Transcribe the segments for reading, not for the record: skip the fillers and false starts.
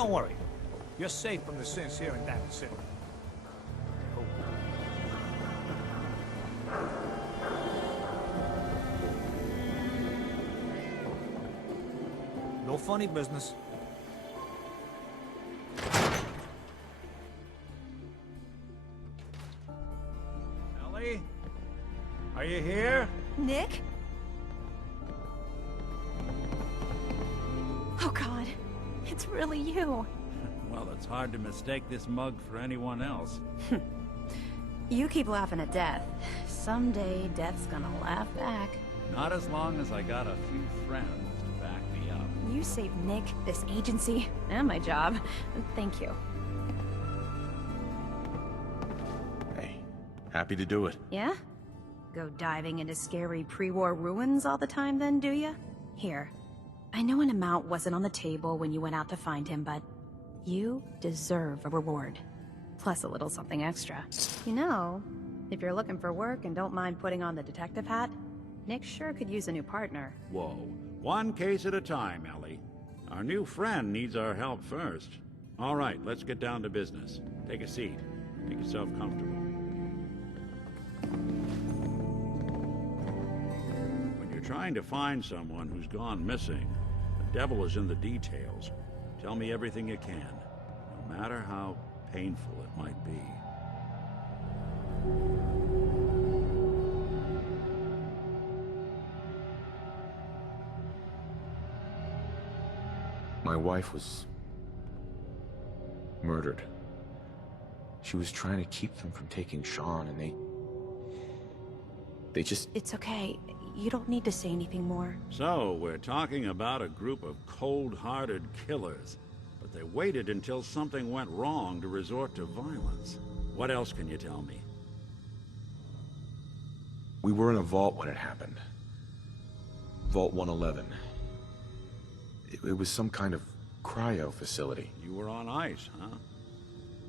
Don't worry. You're safe from the sins here in Diamond City. Oh. No funny business. Ellie? Are you here? Nick? Oh God, it's really you. Well, it's hard to mistake this mug for anyone else. You keep laughing at death. Someday, death's gonna laugh back. Not as long as I got a few friends to back me up. You saved Nick, this agency, and my job. Thank you. Hey, happy to do it. Yeah? Go diving into scary pre-war ruins all the time then, do ya? Here. I know an amount wasn't on the table when you went out to find him, but you deserve a reward. Plus a little something extra. You know, if you're looking for work and don't mind putting on the detective hat, Nick sure could use a new partner. Whoa. One case at a time, Ellie. Our new friend needs our help first. All right, let's get down to business. Take a seat. Make yourself comfortable. When you're trying to find someone who's gone missing, the devil is in the details. Tell me everything you can, no matter how painful it might be. My wife was murdered. She was trying to keep them from taking Sean, and they just... It's okay. You don't need to say anything more. So, we're talking about a group of cold-hearted killers, but they waited until something went wrong to resort to violence. What else can you tell me? We were in a vault when it happened. Vault 111. It was some kind of cryo facility. You were on ice, huh?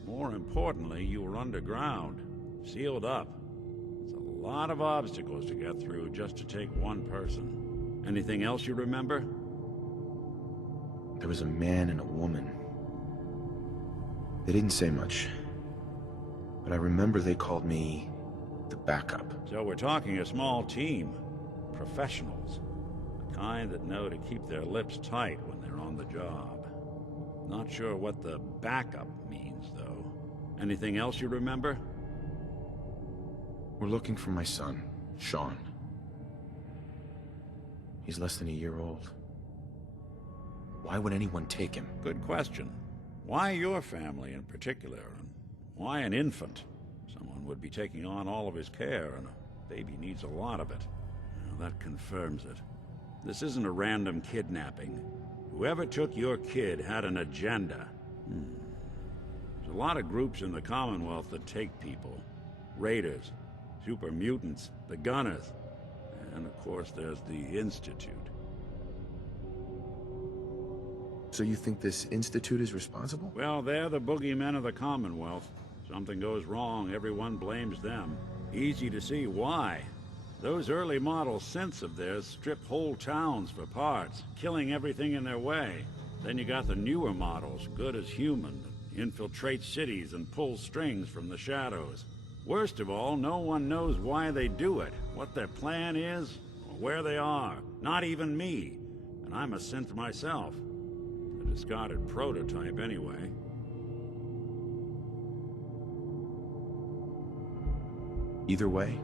More importantly, you were underground, sealed up. It's a lot of obstacles to get through just to take one person. Anything else you remember? There was a man and a woman. They didn't say much, but I remember they called me the backup. So we're talking a small team. Professionals. The kind that know to keep their lips tight when they're on the job. Not sure what the backup means, though. Anything else you remember? We're looking for my son, Sean. He's less than a year old. Why would anyone take him? Good question. Why your family in particular, and why an infant? Someone would be taking on all of his care, and a baby needs a lot of it. Well, that confirms it. This isn't a random kidnapping. Whoever took your kid had an agenda. There's a lot of groups in the Commonwealth that take people. Raiders, super mutants, the Gunners, and of course there's the Institute. So you think this Institute is responsible? Well, they're the boogeymen of the Commonwealth. Something goes wrong, everyone blames them. Easy to see why. Those early model synths of theirs strip whole towns for parts, killing everything in their way. Then you got the newer models, good as human, infiltrate cities and pull strings from the shadows. Worst of all, no one knows why they do it, what their plan is, or where they are. Not even me. And I'm a synth myself. A discarded prototype, anyway. Either way,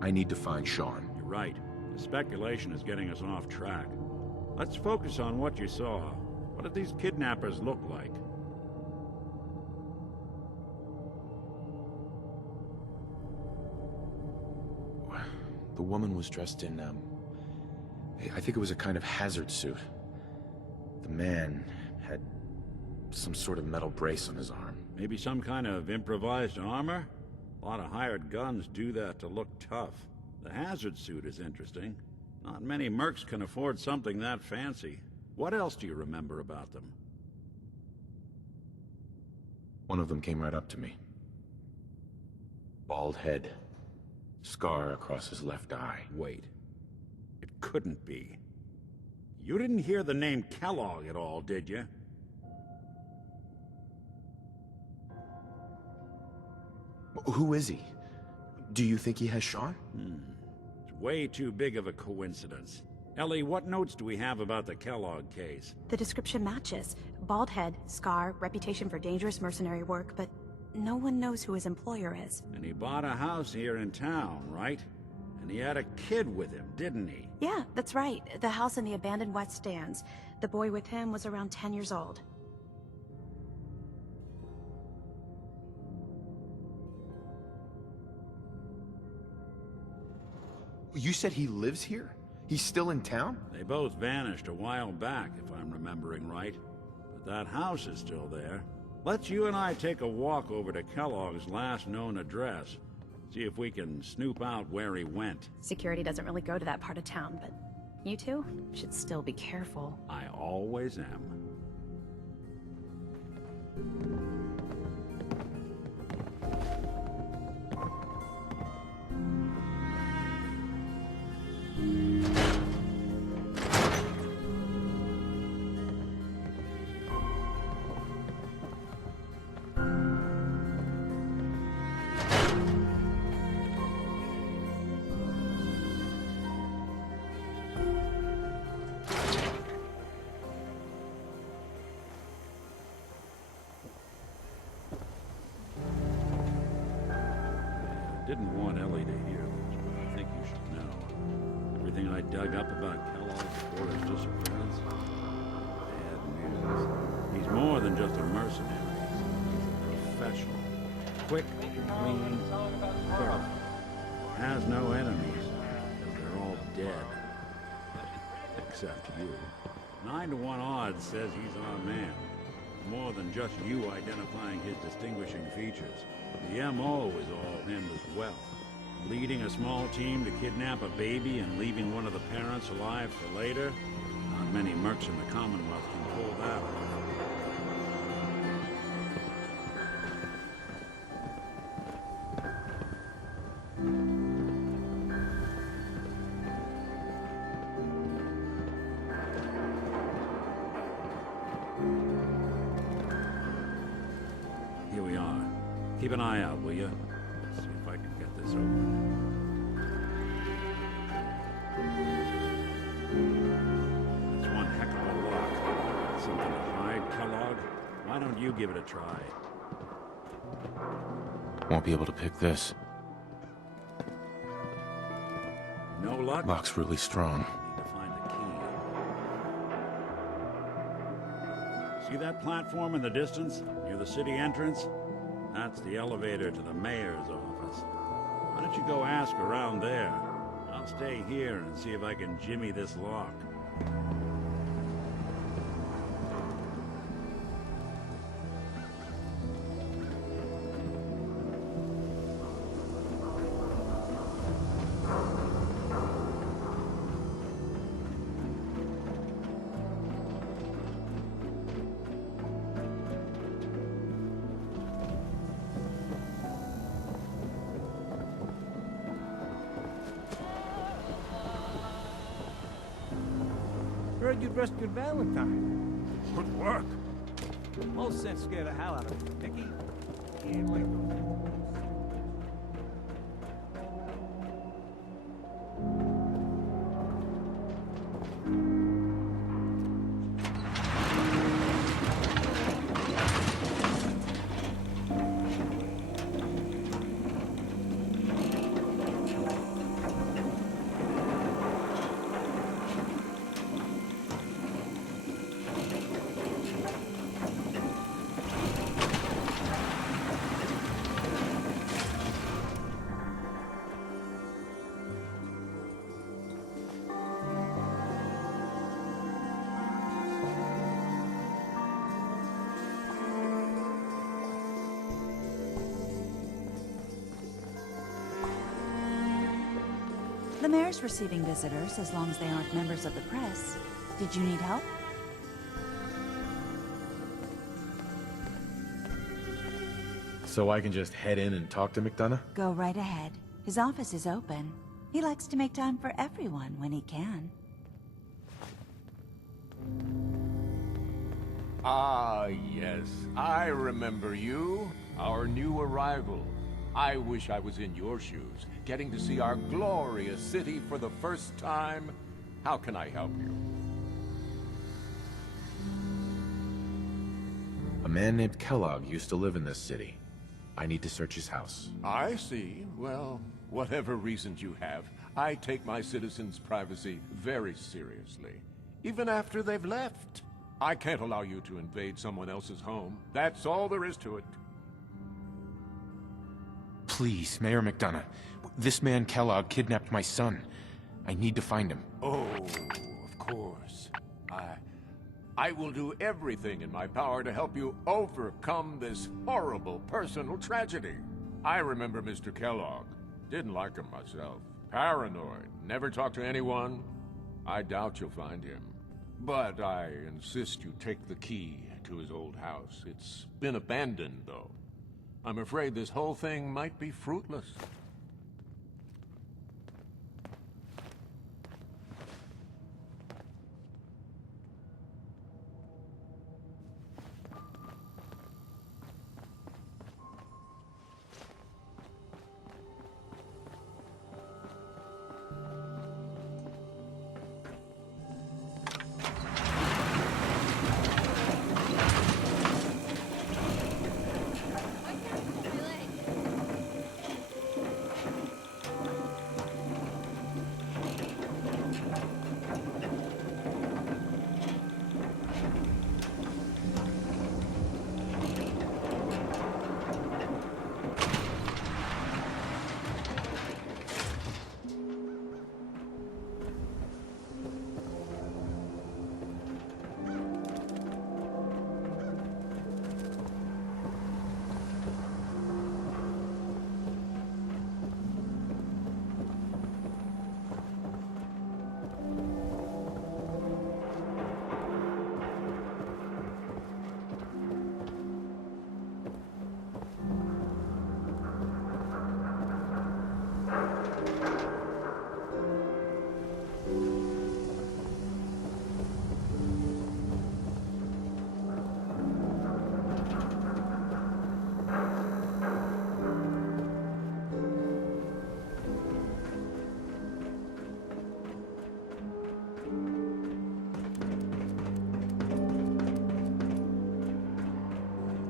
I need to find Sean. You're right. The speculation is getting us off track. Let's focus on what you saw. What did these kidnappers look like? The woman was dressed in, I think it was a kind of hazard suit. The man had some sort of metal brace on his arm. Maybe some kind of improvised armor? A lot of hired guns do that to look tough. The hazard suit is interesting. Not many mercs can afford something that fancy. What else do you remember about them? One of them came right up to me. Bald head. Scar across his left eye. Wait. It couldn't be. You didn't hear the name Kellogg at all, did you? Who is he? Do you think he has Sean? It's way too big of a coincidence. Ellie, what notes do we have about the Kellogg case? The description matches. Bald head, scar, reputation for dangerous mercenary work, but no one knows who his employer is. And he bought a house here in town, right? And he had a kid with him, didn't he? Yeah, that's right. The house in the abandoned West Stands. The boy with him was around 10 years old. You said he lives here? He's still in town? They both vanished a while back, if I'm remembering right. But that house is still there. Let's you and I take a walk over to Kellogg's last known address. See if we can snoop out where he went. Security doesn't really go to that part of town, but you two should still be careful. I always am. Didn't want Ellie to hear this, but I think you should know. Everything I dug up about Kellogg before his disappearance, bad news. He's more than just a mercenary. He's a professional. Quick, clean, thorough. Has no enemies, because they're all dead. Except you. 9 to 1 odds says he's our man. More than just you identifying his distinguishing features. The MO is all him as well. Leading a small team to kidnap a baby and leaving one of the parents alive for later? Not many mercs in the Commonwealth can pull that off. Here we are. Keep an eye out, will you? See if I can get this open. That's one heck of a lock. Something to hide, Kellogg? Why don't you give it a try? Won't be able to pick this. No luck? Lock's really strong. Need to find the key. See that platform in the distance, near the city entrance? That's the elevator to the mayor's office. Why don't you go ask around there? I'll stay here and see if I can jimmy this lock. Heard you rescued Valentine. Good work. Most sense scared the hell out of me. Nicky, he ain't like those. The mayor's receiving visitors as long as they aren't members of the press. Did you need help? So I can just head in and talk to McDonough? Go right ahead. His office is open. He likes to make time for everyone when he can. Ah, yes. I remember you. Our new arrival. I wish I was in your shoes, getting to see our glorious city for the first time. How can I help you? A man named Kellogg used to live in this city. I need to search his house. I see. Well, whatever reasons you have, I take my citizens' privacy very seriously. Even after they've left. I can't allow you to invade someone else's home. That's all there is to it. Please, Mayor McDonough. This man Kellogg kidnapped my son. I need to find him. Oh, of course. I will do everything in my power to help you overcome this horrible personal tragedy. I remember Mr. Kellogg. Didn't like him myself. Paranoid. Never talked to anyone. I doubt you'll find him. But I insist you take the key to his old house. It's been abandoned, though. I'm afraid this whole thing might be fruitless.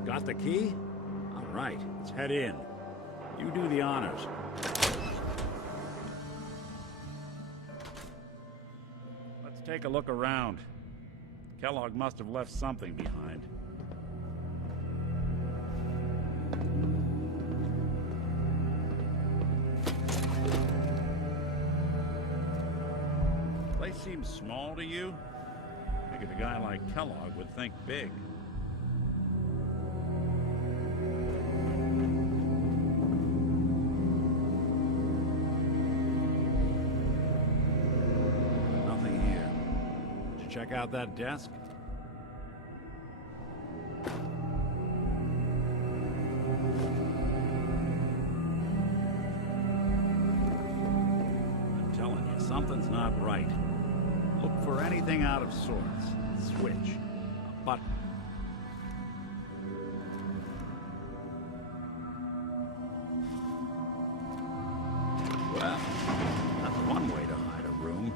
Got the key? All right, let's head in. You do the honors. Let's take a look around. Kellogg must have left something behind. Place seems small to you? Figured a guy like Kellogg would think big. Check out that desk. I'm telling you, something's not right. Look for anything out of sorts. Switch. A button. Well, that's one way to hide a room.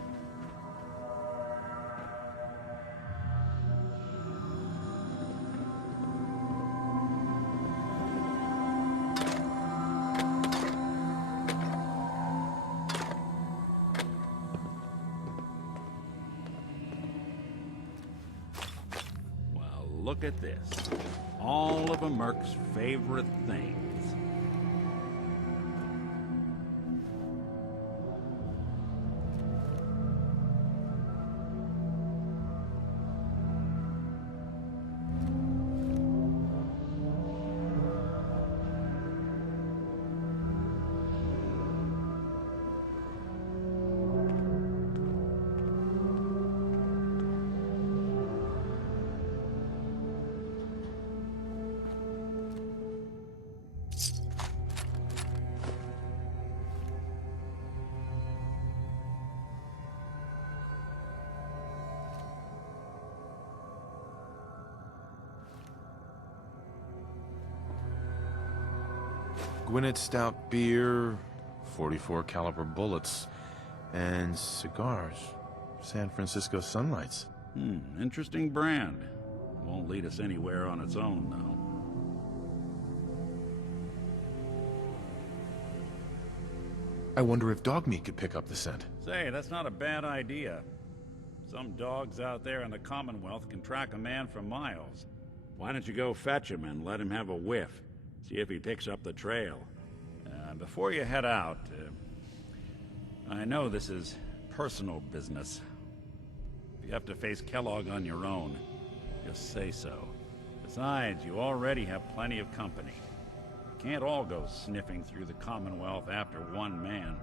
Look at this. All of a Merc's favorite things. Gwinnett Stout beer, 44 caliber bullets, and cigars. San Francisco Sunlights. Interesting brand. Won't lead us anywhere on its own, though. I wonder if dog meat could pick up the scent. Say, that's not a bad idea. Some dogs out there in the Commonwealth can track a man for miles. Why don't you go fetch him and let him have a whiff? See if he picks up the trail. Before you head out, I know this is personal business. If you have to face Kellogg on your own, just say so. Besides, you already have plenty of company. You can't all go sniffing through the Commonwealth after one man.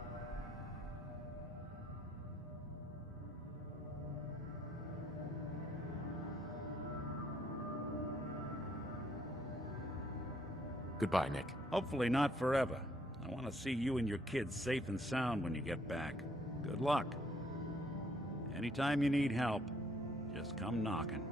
Goodbye, Nick. Hopefully not forever. I want to see you and your kids safe and sound when you get back. Good luck. Anytime you need help, just come knocking.